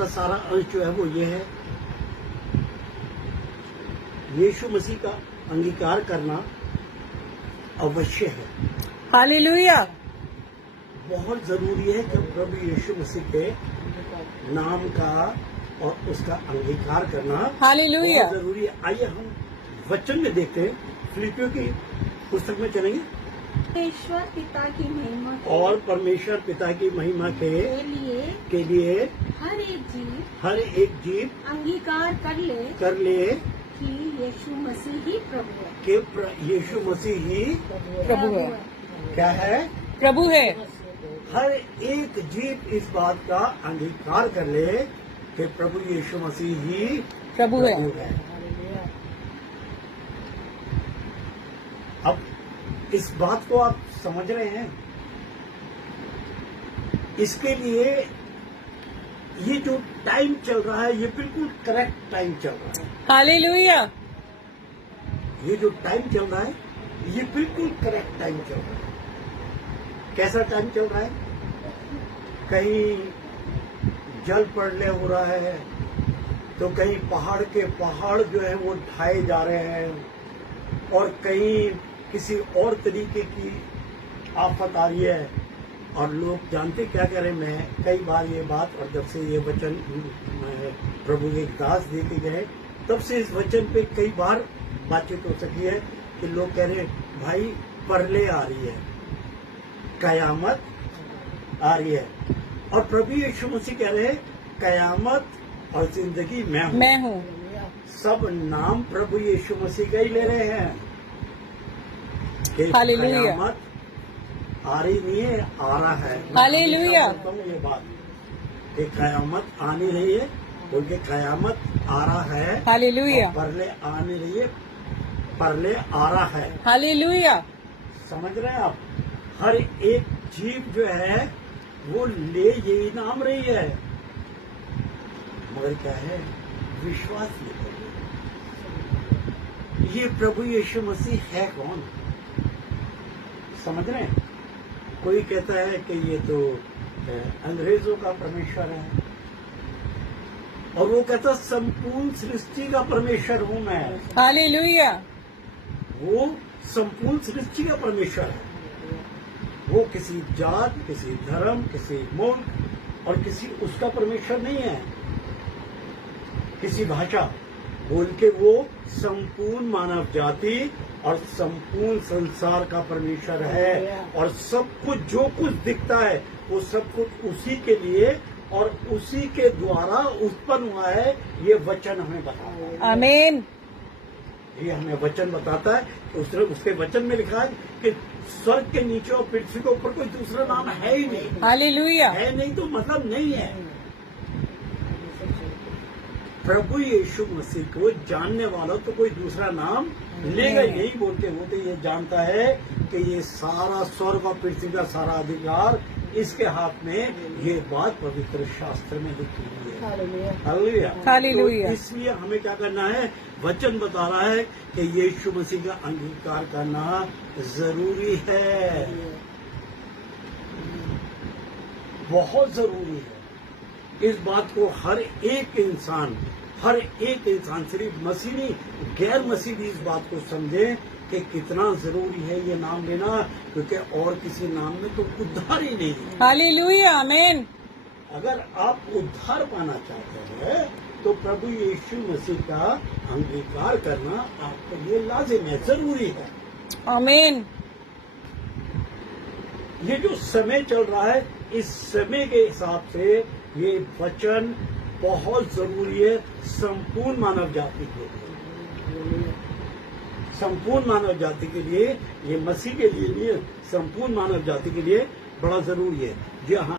उसका सारा अंश जो है वो ये है, यीशु मसीह का अंगीकार करना अवश्य है। हालेलुया। बहुत जरूरी है कि प्रभु यीशु मसीह के नाम का और उसका अंगीकार करना हालेलुया। बहुत जरूरी है। आइए हम वचन में देखते हैं, फिलिपियों की पुस्तक में चलेंगे। परमेश्वर पिता की महिमा और परमेश्वर पिता की महिमा के लिए हर एक जीव अंगीकार कर ले कि यीशु मसीह ही प्रभु है। कि यीशु मसीह ही प्रभु है। क्या है? प्रभु है। हर एक जीव इस बात का अंगीकार कर ले कि प्रभु यीशु मसीह ही प्रभु है। अब इस बात को आप समझ रहे हैं? इसके लिए ये जो टाइम चल रहा है, ये बिल्कुल करेक्ट टाइम चल रहा है। हालेलुया। ये जो टाइम चल रहा है, ये बिल्कुल करेक्ट टाइम चल रहा है। कैसा टाइम चल रहा है? कहीं जल प्रलय हो रहा है, तो कहीं पहाड़ के पहाड़ जो है वो ढाए जा रहे हैं, और कहीं किसी और तरीके की आफत आ रही है। और लोग जानते क्या करें, मैं कई बार ये बात, और जब से ये वचन प्रभु के दास दे के गए, तब से इस वचन पे कई बार बातचीत हो सकी है कि लोग कह रहे भाई प्रलय आ रही है, कयामत आ रही है, और प्रभु यीशु मसीह कह रहे कयामत और जिंदगी मैं हूँ। सब नाम प्रभु यीशु मसीह का ही ले रहे हैं कि कयामत आ रही नहीं है, आ रहा है। हालेलुया। ये बात कि कयामत आ नहीं रही है, क्योंकि कयामत आ रहा है। हालेलुया। प्रलय आ नहीं रही है, प्रलय आ रहा है। हालेलुया। समझ रहे हैं आप? हर एक जीव जो है वो ले यही नाम रही है, मगर क्या है? विश्वास नहीं कर रही। ये प्रभु यीशु मसीह है कौन? समझ रहे हैं? कोई कहता है कि ये तो अंग्रेजों का परमेश्वर है, और वो कहता संपूर्ण सृष्टि का परमेश्वर हूं मैं। हालेलुया। वो संपूर्ण सृष्टि का परमेश्वर है। वो किसी जात, किसी धर्म, किसी मुल्क और किसी उसका परमेश्वर नहीं है, किसी भाषा बोल के। वो संपूर्ण मानव जाति और संपूर्ण संसार का परमेश्वर है, और सब कुछ जो कुछ दिखता है वो सब कुछ उसी के लिए और उसी के द्वारा उत्पन्न हुआ है। ये वचन हमें बताता है। आमीन। ये हमें वचन बताता है। उसके वचन में लिखा है कि स्वर्ग के नीचे और पृथ्वी के ऊपर कोई दूसरा नाम है ही नहीं। हालेलुया। है नहीं तो मतलब नहीं है। प्रभु यीशु मसीह को जानने वाला तो कोई दूसरा नाम लेगा ही नहीं। बोलते होते ये जानता है कि ये सारा स्वर्ग और पृथ्वी का सारा अधिकार इसके हाथ में। ये बात पवित्र शास्त्र में लिखी हुई है। हालेलुया। हालेलुया। तो इसलिए हमें क्या करना है? वचन बता रहा है कि यीशु मसीह का अंगीकार करना जरूरी है, बहुत जरूरी है। इस बात को हर एक इंसान सिर्फ मसीह नहीं, गैर मसीह भी इस बात को समझे कि कितना जरूरी है ये नाम लेना, क्योंकि और किसी नाम में तो उद्धार ही नहीं है। हालेलुया। आमीन। अगर आप उद्धार पाना चाहते हैं तो प्रभु यीशु मसीह का अंगीकार करना आपके लिए लाजिम है, जरूरी है। आमीन। ये जो समय चल रहा है, इस समय के हिसाब से ये वचन बहुत जरूरी है संपूर्ण मानव जाति के लिए। संपूर्ण मानव जाति के लिए, ये मसीह के लिए नहीं है, संपूर्ण मानव जाति के लिए बड़ा जरूरी है। जी हाँ।